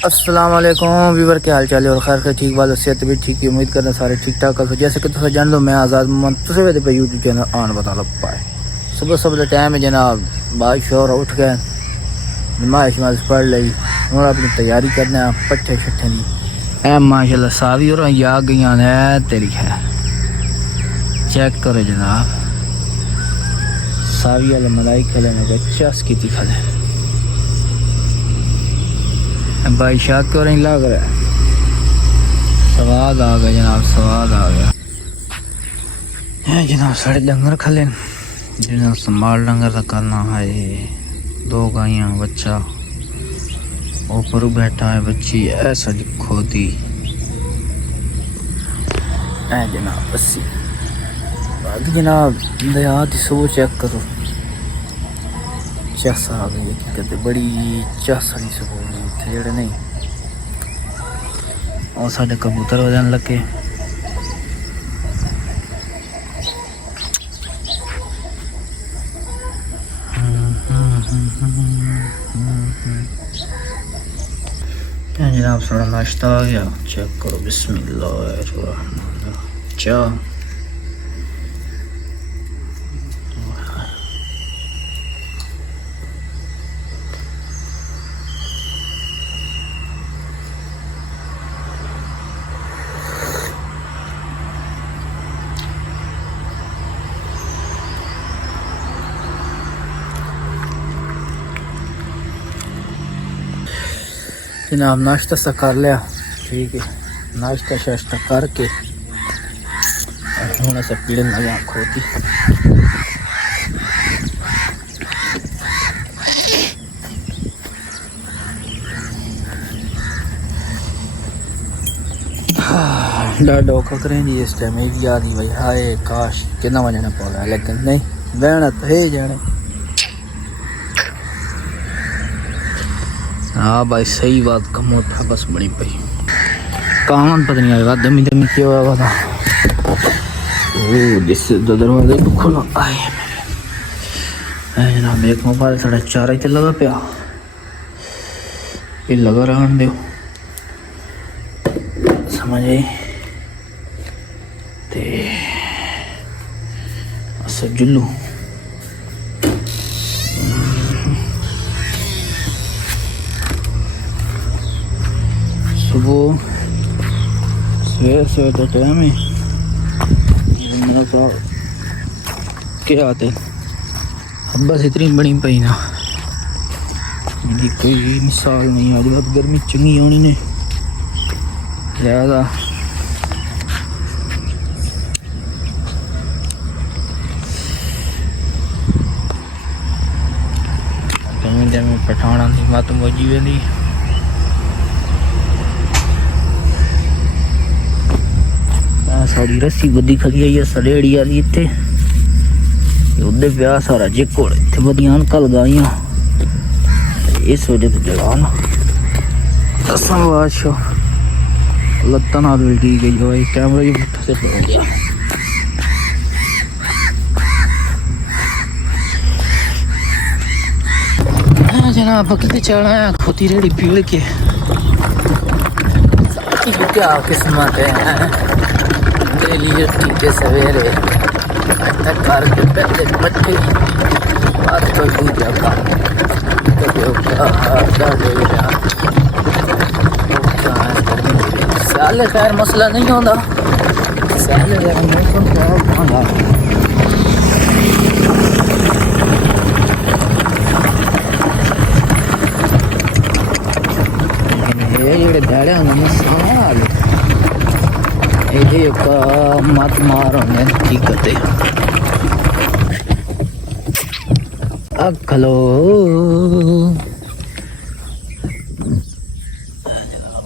अस्सलाम वालेकुम वीवर, क्या हाल चाल है? और खैर ठीक बात, सेहत भी ठीक है, उम्मीद करना सारे ठीक ठाक कर। जैसे कि तुम जान लो, मैं आज़ाद मोहम्मद तुझे पे यूट्यूब चैनल आन बता लब पाए। सुबह सुबह टाइम है जनाब, बारिश और उठ गए, नमाज शमाज पढ़ ली और अपनी तैयारी करना पट्ठे शट्ठे की। ऐ माशाल्लाह सावी और आ गई ने तेरी है, चेक करो जनाब। सावी वाले मलाई खले में चस की खले भाई शाक क्यों नहीं लग रहा है। स्वाद आ गया जनाब, स्वाद आ गया है जनाब। साढ़े डंगर खले जनाब, संभाल डंगर का करना है। 2 गायें बच्चा ऊपर बैठा है, बच्ची ऐसा खोती है जनाब। बसी बाकी जनाब दया की सोच चेक करो, चस आ गई कहते, बड़ी चस वाली सकून जेड़े नहीं। और साढ़े कबूतर वजन लगे जनाब। थोड़ा नाश्ता आ गया, चेक करो। बिस्मिल्लाह चाह जनाब। नाश्ता सा कर लिया, ठीक है। नाश्ता शाश्ता करके हूँ ऐसा पीड़न लगा खोती। डाडो करें जी इस टाइम याद ही भाई, हाय काश कितना वजना पड़ा, लेकिन नहीं बहना तो है जाने। हाँ भाई सही बात, कमो था बस बड़ी पई कामन पता नहीं आएगा, दमी दमी क्या होगा था। जिस दरवाजे को खुला आए जनाब। एक मोबाइल साढ़ा 4 ही लगा पिया, ये लगा रहन दो समझ आई। ते अच्छा जुल्लू सुबह सवेरे तो टाइम है मेरा साहब क्या आते। अब बस इतनी बड़ी पई ना, मेरी कोई मिसाल नहीं। आज बात गर्मी चंगी होनी ने ज़्यादा। पठाना की मत मौजी वेंदी। साड़ी रस्सी बदी खड़ी आई है सड़ेड़ी वाली इतने उधर प्या सारा जिकोड़ इतने बदियां कल गाइयां इस वजह से जलाना दसम बादशाह लत्ता नाल उल्टी गई भाई। कैमरा ही पुट्ठा से पड़ गया। जनाब बकरी चढ़ा है खोती रेड़ी पीड़ के क्या किस्मत है लिए ठीक है। सवेरे तक करके पहले पट्टी बात तो दूजा का साले खैर मसला नहीं होता। साले मौसम होगा ये जेड़े बैड़े होंगे सवाल ये मत मार होने ठीक करते अखलो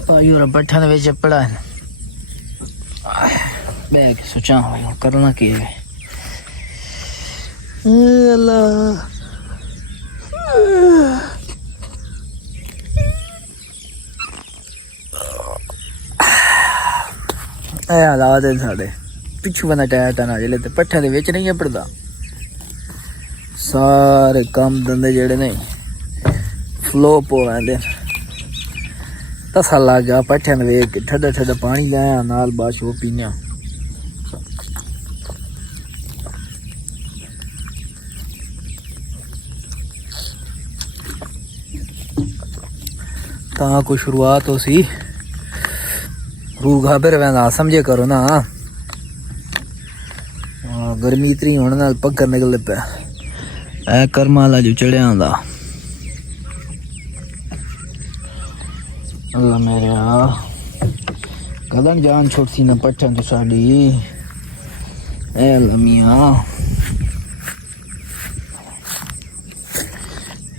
भाई। और बैठा ने पड़ा है मैं सोचा करना की है। अल्लाह हालात है साढ़े पिछू बंदा टायर टाना जिले तो पट्ठे के विच नहीं पड़ता। सारे काम धंधे जेड़े नहीं फ्लोप हो रहे तसा लग गया पट्ठे ने वेख के ठंडा ठंडा पानी लाया नाल बाश वो पीने ता को शुरुआत हो सी रूह घाबर वैना समझे करो ना गर्मी इतनी होने नाल पक्कर निकल पे ऐ कर्मा ला जो चढ़िया आंदा अल्लाह मेरे कदन जान छोड़ती ना पट्ठन तो साड़ी ए अल्लाह मियां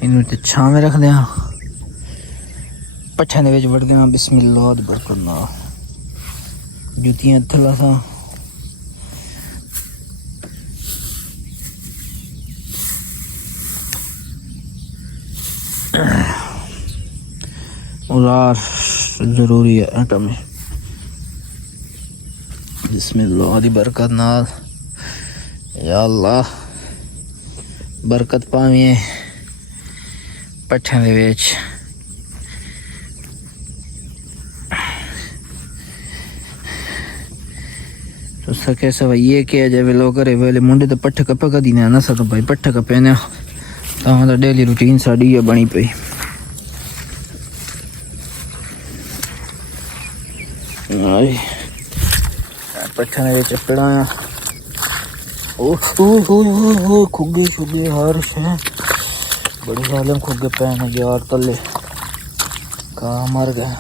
इन्हू ते छां में रख दिया पट्ठन दे विच वड़ देना बिस्मिल्लाह दी बरकत नाल जुतियां थला सा उलार जरूरी है आटा में बिस्मिल्लाह दी बरकत नाल या अल्लाह बरकत पावे पट्ठे दे विच तो सके सब ये किया जाए लोग करे वेले मुंडे तो पट्ठे कपे कदी ना ना सको भाई पट्ठे कपे ने ता डेली रूटीन साड़ी है बनी पई पट्ठे ने चपड़ा ओ खुगे शुगे हर शे बड़े साले खुगे पैन यार तले का मर गया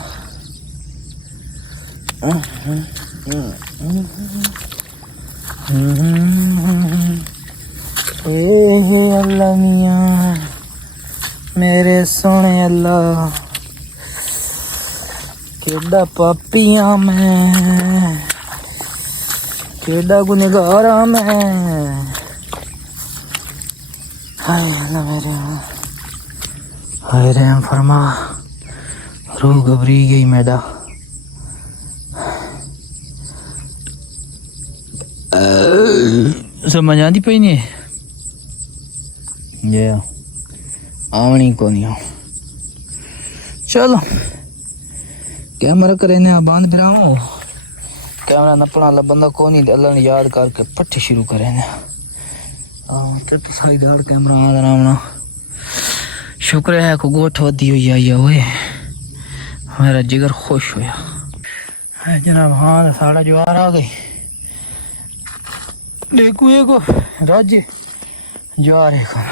अल्लाह मियां मेरे सोने अल्लाह केड़ा पापियां मैं केड़ा गुनहगारा मैं हाय अल्लाह मेरे हाय रहम फरमा रूह घबरी गई मेरा समझ आती पई नहीं ये आवनी को नहीं चलो कैमरा करे ने बांध फिराओ कैमरा नपना ला बंदा को नहीं अल्लाह ने याद करके पट्टे शुरू करे ने तो सारी दाड़ कैमरा आ रावना शुक्र है को गोठ वधी हुई आई ओए मेरा जिगर खुश होया है जनाब हाँ साड़ा ज्वार आ गई देखो ये को राज्य जा रहे कर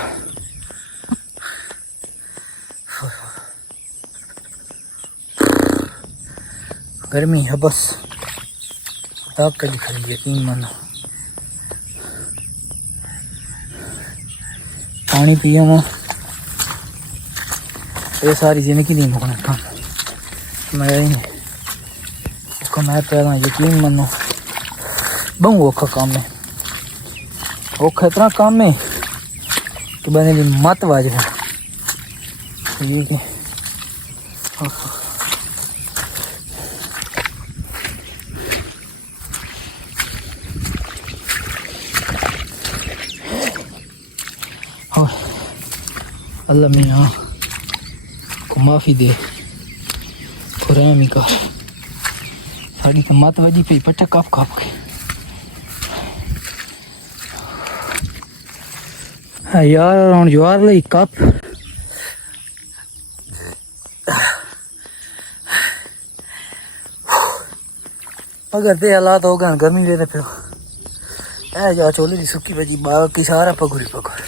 गर्मी है बस ताक कर दिखा यकीन मानो पानी पिए वो ये सारी जिंदगी नहीं मुकना काम मैं ही मैं पहला यकीन मानो बहु औखा काम है औखा इतना काम है कि बने भी मत वाज है ठीक है अल्लाह मियां को माफ़ी दे खुरैमी का साड़ी तो मत वजी पई पट्टा कप कप के हाँ यार हूँ ज्वार लई कप अगर ते हालात हो गए गर्मी दे पे ऐ जा चोले दी सुक्की भजी बाकी सारा पगुरी पगुर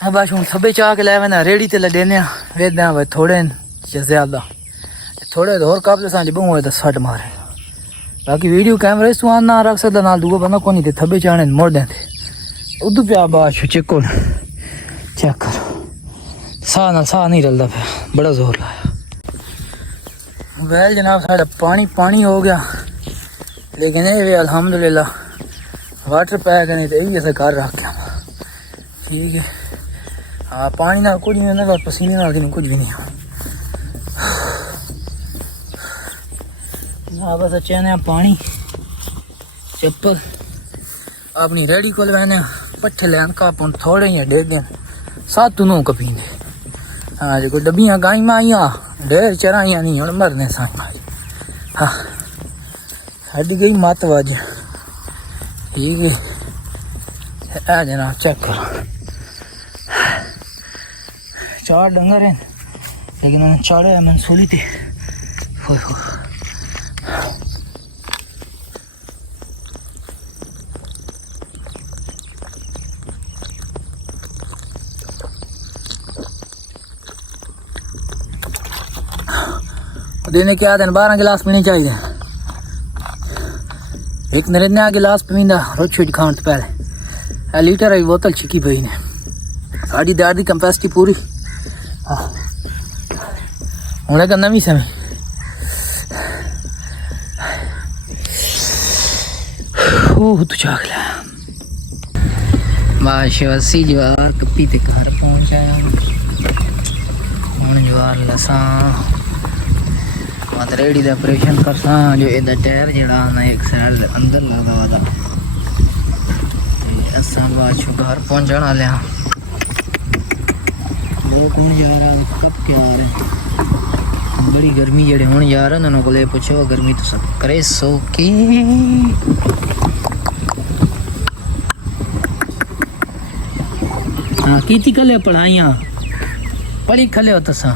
हाँ बस हूँ सबे चाह के लै वना रेड़ी ते लदेने वेदा भाई थोड़े ज्यादा थोड़े होर कप सां बहु होए तो सट मारे बाकी वीडियो कैमरा इस तू ना रख सकदा नाल दूआ बंदा कोनी ते थब्बे चाने मोड़ देंदे उदू प्या बाश चेको चेक करो साह नहीं रलदा पे बड़ा जोर लाया वैल जनाब साढ़ा पानी पानी हो गया लेकिन ये अल्हम्दुलिल्लाह वाटर पैक नहीं तो यही ऐसे घर रख गया ठीक है हाँ पानी ना कुछ नहीं होता पसीने ना कुछ भी नहीं हो ना बस अच्छे ने पानी चप्पल अपनी रेडी को लैने पट्ठे लैन का अपन थोड़े ही डेढ़ दिन 7 नौ कपीने हाँ जो डब्बियाँ गाई में आइया ढेर चराइयां नहीं हुण मरने साईं भाई। हाँ साड़ी गई मत वज ठीक है जनाब चेक करो 4 डंगर हैं लेकिन उन्हें चाड़े मैंने सोली थी देने क्या दिन 12 गिलास पीने चाहिए एक नरेन्या गिलास पींदा रोज छोटी खान तो पहले लीटर की बोतल छिकी पई ने साड़ी दाड़ की कैपेसिटी पूरी हुणे का नवी समय ओह तू जाग ला माशाअल्लाह जवार कपी ते घर पहुंच आया हुण जवार लसा मत रेडी दा ऑपरेशन करसा जो एदा टायर जेड़ा ना एक साइड अंदर लगा वादा असा बाद घर पहुंचण वाले लोग कौन जा रहा कब के आ रहे बड़ी गर्मी जेड़े हुण जा रहे उन्होंने कोले पूछो गर्मी तो सब करे सो की हाँ की कले पढ़ाइयां पढ़ी खले हो तसा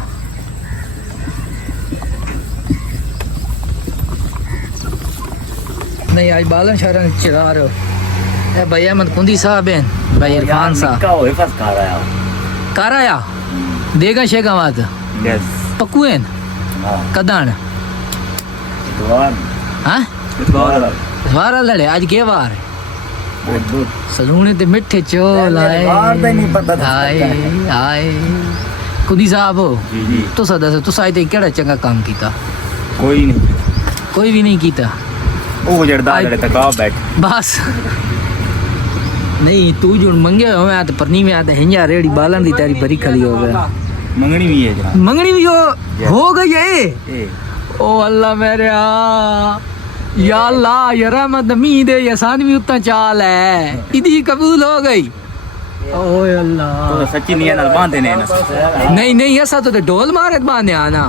नहीं आज बालन शारन चढ़ा रहे हो भाई अहमद कुंदी साहब हैं भाई इरफान साहब कार आया देगा शेगा बात पक्कू हैं कदान हाँ वार लड़े आज के वार सलूने ते मिठे चोल आए आए कुंदी साहब हो तो सदा से तुस आए केड़ा चंगा काम कीता कोई भी नहीं कीता ओ जड़दा लड़े तक आ बैठ बस नहीं तू जो मंगे हो मैं तो परनी में आता हिंजा रेडी बालन दी तेरी बरी खली हो गया मंगनी भी है जनाब मंगनी भी हो गई है ओ अल्लाह मेरे या अल्लाह या रहमत मी दे या सान भी उतना चाल है इदी कबूल हो गई ओए अल्लाह तो सच्ची नहीं नाल बांधे ने नहीं ऐसा तो ढोल मारे बांधे आना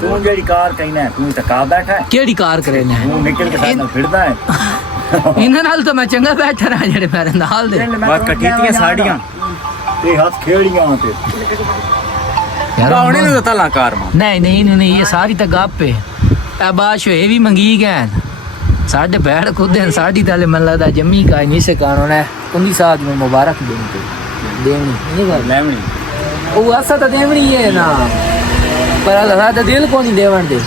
तू जेडी कार कहना तू तो का बैठा है केड़ी कार करे ने तू निकल के साथ में फिरदा है इन्हां नाल तो मैं चंगा बैठा रहा जेड़े मेरे नाल दे बस कटीतियां साड़ियां ते हाथ खेड़ियां ते यार उन्हें तो तला कार नहीं ये सारी तो गप है ए बाश है भी मंगी गए साडे बैठ खुद साड़ी ताले मन लगदा जम्मी का नहीं से कानून है कुंदी साथ में मुबारक देवनी नहीं बात लेवनी ओ ऐसा तो देवनी है ना पर अल्लाह दा दिल को नहीं देवन दे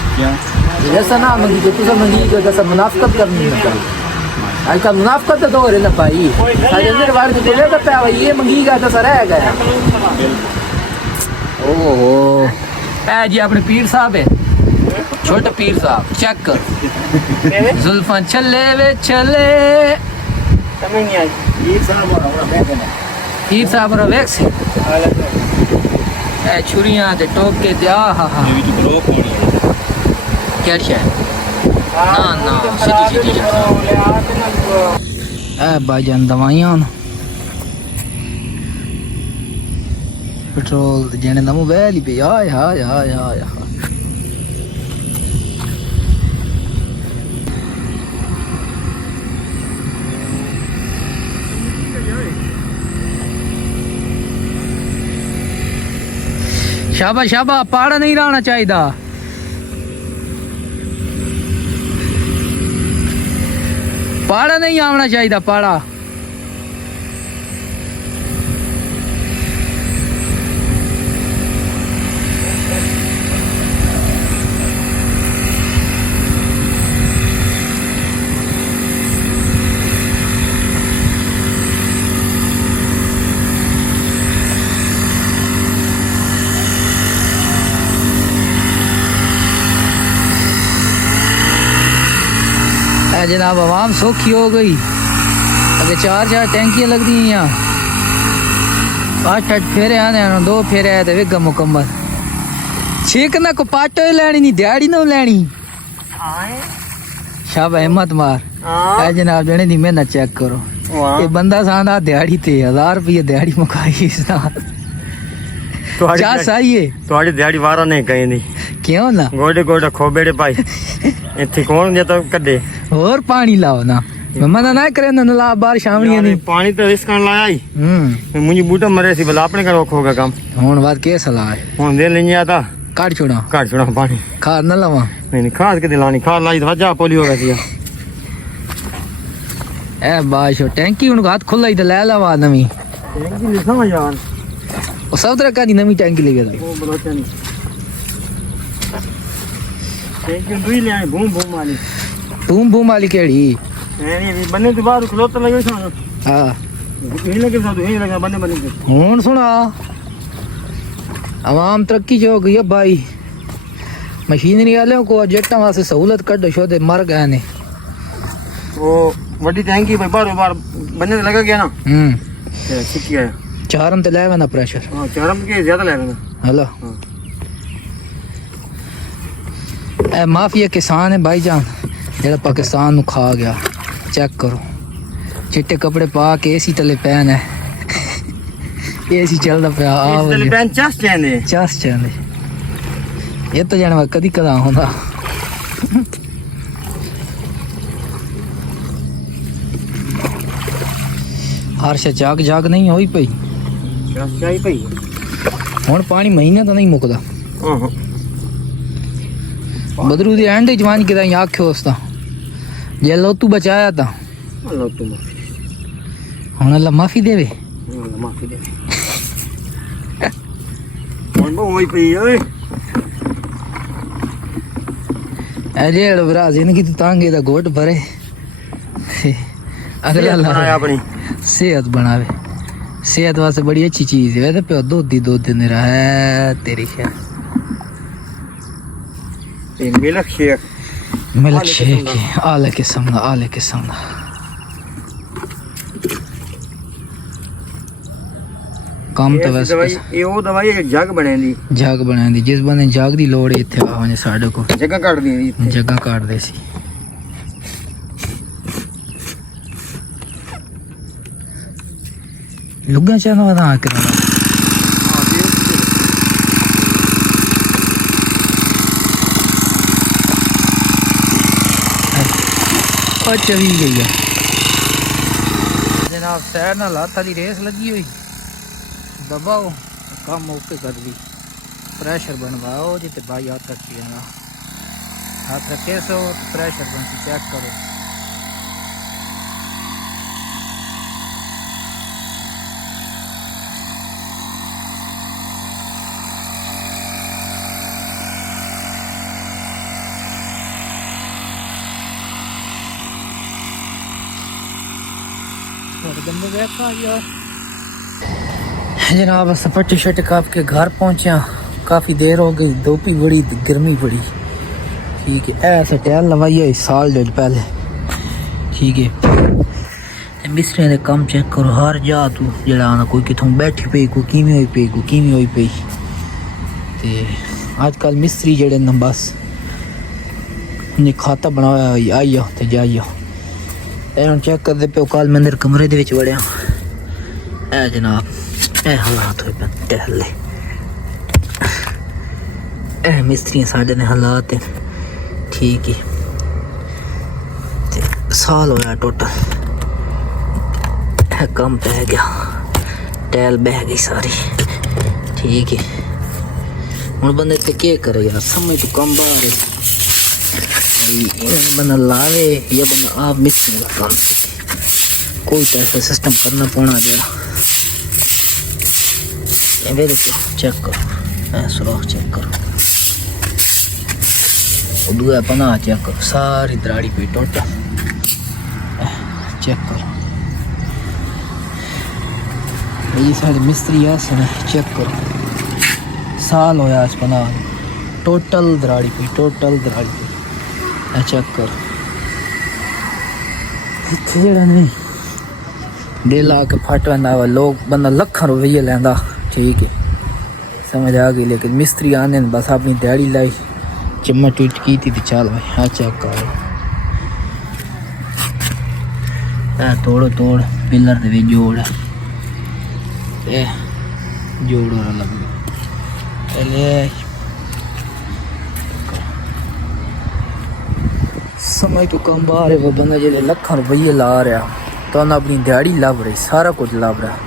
ऐसा ना मंगी जो तुसा मंगी जो ऐसा मुनाफिकत करनी है आज का मुनाफिकत तो हो रे ना भाई आज अंदर बाहर जो ले करता है ये मंगी का तो सर है गया ओहो ए जी अपने पीर साहब है छोटे पीर साहब चेक कर जुल्फा चले वे चले पीर साहब रा वैक्स ए छुरियां ते टोक के दे हा क्या है ना सीधी ए भाईजान दवाइयां पेट्रोल जेने दमू वैली पे हाय हाय हाय हाय शाबा शाबा पाड़ा नहीं रहना चाहिए पाड़ा नहीं आना चाहिए पाड़ा जनाब आवाम सौखी हो गई अगर 4 टैंकियां लग दी यहाँ 8 फेरे आने 2 फेरे आए तो वेगा मुकम्मल छीकना को पाटो लैनी नहीं दिहाड़ी ना लैनी शाबा हिम्मत मार जनाब जने दी मेहनत चेक करो ये बंदा सांदा दिहाड़ी ते 1000 रुपये दिहाड़ी मुकाई इसना तो सही है तो दिहाड़ी वारा नहीं कहीं नहीं क्यों ना गोडे गोडे खोबेड़े पाई इत्थे कौन जे तो कदे और पानी लाओ ना मना ना करे ना ला बार शामणी नहीं पानी तो इस कारण लाया ही मुझे बूटा मरे सी भला अपने घर होगा काम हुन बात के सलाह है हुन दे लेंगे आता काट छोड़ा पानी खाद ना लावा नहीं खाद के दिलानी खाद लाई तो वजह पोली होगा सी ए बाशो टैंकी उन हाथ खुला ही तो ले लावा नवी टैंकी ले समझ यार ओ सब तरह का दी नवी टैंकी ले गया वो बरोचा नहीं टैंकी दुई ले आए बूम बूम वाली बूम वाली केड़ी नहीं बने तो बाहर खलोता लगे था हां यही लगे साथ यही लगा बने के हुन सुना आवाम तरक्की जो गई है भाई मशीनरी वाले को जेटा वास्ते सहूलत कर शो दे मर गए ने वो बड़ी टैंकी भाई बार बने लगा गया ना ठीक है चारम ते लेवे ना प्रेशर हां चारम के ज्यादा लेवे ना हेलो ए माफिया किसान है भाईजान जेड़ा पाकिस्तान नु खा गया चेक करो चिट्टे कपड़े पा के एसी तले पहन है एसी चलदा पे आ तले पहन चस चैने ये तो जाने कदी कदा होंदा हर्ष जाग नहीं होई पई चाही पई हुन पानी महीना तो नहीं मुकदा हां बदरू दी एंड जवान किदा आख्यो उसता जे लो तू बचाया था लो तू हुन अल्लाह माफी देवे माफी दे हुन होई पई ओए अरे बरा जिंदगी तो तांगे दा गोट भरे अगला अल्लाह अपनी सेहत बनावे सेहत वास्ते बड़ी अच्छी चीज है वैसे पे दूध दिन रहा है तेरी खैर मिल्क शेक आले किस्म दा काम तो वैसे ये वो दवाई जग बने दी जिस बंदे जग दी लोड़ इत्थे आने साडे को जगह काट दे सी लुगा चाना वदा कर चली गई है जनाब सैर ना लाता दी रेस लगी हुई दबाओ कम मौके कर दी प्रेशर बनवाओ जिते भाई हाथ रखे सो प्रेशर बन चेक करो जनाब सफर टी शर्ट आपके घर पहुंचा काफ़ी देर हो गई धूप भी बड़ी गर्मी बड़ी ठीक है ऐसा टैल लवाई है साल डेढ़ पहले ठीक है मिस्त्री ने कम चेक करो हर जा तू जड़ा आना कोई कितों बैठी पई कोई किमें होई पई ते आजकल मिस्त्री जड़े न बस उन्हें खाता बनाया आइयो ते जाइयो एन चेक करते पे कल मैं अंदर कमरे दे विच वड़िया ए जनाब ए हालात होए पे टहले ए मिस्त्री साडे ने हालात ठीक है साल होया टोटल कम पै गया टैल बह गई सारी ठीक है हुण बंदे ते के करे यार समझ तो कम बाहर बंदा लावे या बंदा आप मिस्त्री का काम कोई ऐसा सिस्टम करना पौना जरा मेरे चेक करो सुराख चेक करो दूआ पना चेक करो सारी दराड़ी पे टोटल चेक करो ये सारे मिस्त्री ऐसे चेक करो साल होया आज पना टोटल दराड़ी पे चेक करो जेड़ा नहीं डेल आके फट वंदा लोग बंदा लखा रुपये लैंदा ठीक है समझ आ गई लेकिन मिस्त्री आने बस अपनी दिहाड़ी लाई चिम्मट टीट की थी चल भाई हाँ चेक करो तोड़ पिलर दे जोड़ जोड़ लग पहले समझ तो कम बाहर है वो बंदा जो लखों रुपये ला रहा तो उन्हें अपनी दिहाड़ी लभ रही सारा कुछ लभ रहा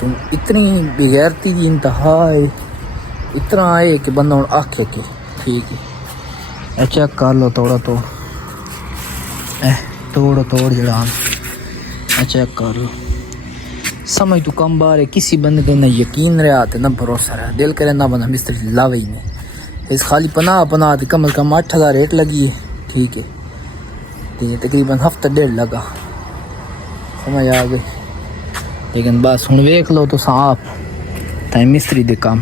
तुम इतनी बेगैरती की इंतहा है इतना है कि बंदा हूँ आखे कि ठीक है चेक कर लो तोड़ा तो तोड़ जड़ा चेक कर लो समझ तो कम बार है किसी बंदे के ना यकीन रहा तो ना भरोसा रहा दिल करे ना बंदा मिस्त्री लावे ही नहीं इस खाली पनाह कम से कम 8,000 रेट लगी है ठीक है तो तकरीबन हफ्ता डेढ़ लगा समझ आ गई लेकिन बस हूँ वेख लो तो आप ताई मिस्त्री दे काम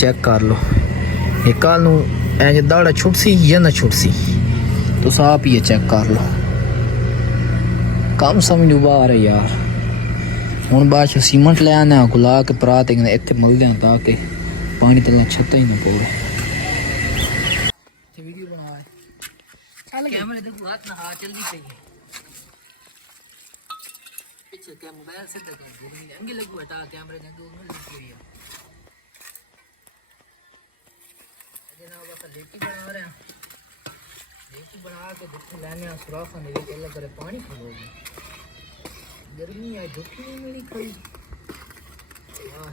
चेक कर लो ये कल नूं दाड़ा छुटसी या ना छुटसी तो आप ये चेक कर लो काम समझ बाहर है यार हूँ बाद सीमेंट ले आने गुला के परात इतने मलदे हैं ताकि पानी तला छत्ता ही ना पवे वीडियो बना कैमरे देखो हाथ ना हाथ चल पई है पीछे क्या मोबाइल से तक अंगे लगू हटा कैमरे ने दो मिनट लगी हुई है जनाब बस लेटी बना रहे हैं लेटी बना के दुख लेने सुराख ने एक अलग करे पानी खलोगे गर्मी है दुखी नहीं मिली खड़ी चढ़ा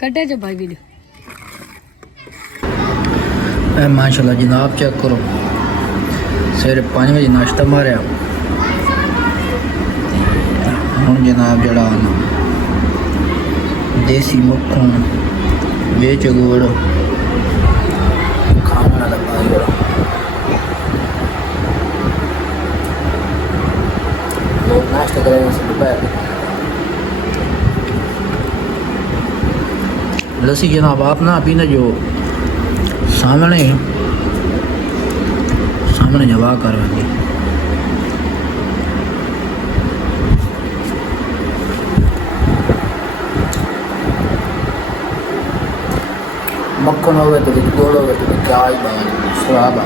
कटे जो भाई वीडियो माशाल्लाह जनाब चेक करो सवेरे 5 बजे नाश्ता मारिया हूँ जनाब जड़ा देसी मक्खन बेच गुड़ खाना लगा जड़ा लोग नाश्ता करेंगे दोपहर लस्सी जनाब आप ना पीना जो सामने जवा कर मक्खन हो गए तो दौड़ हो गए तो क्या ही स्वाद आ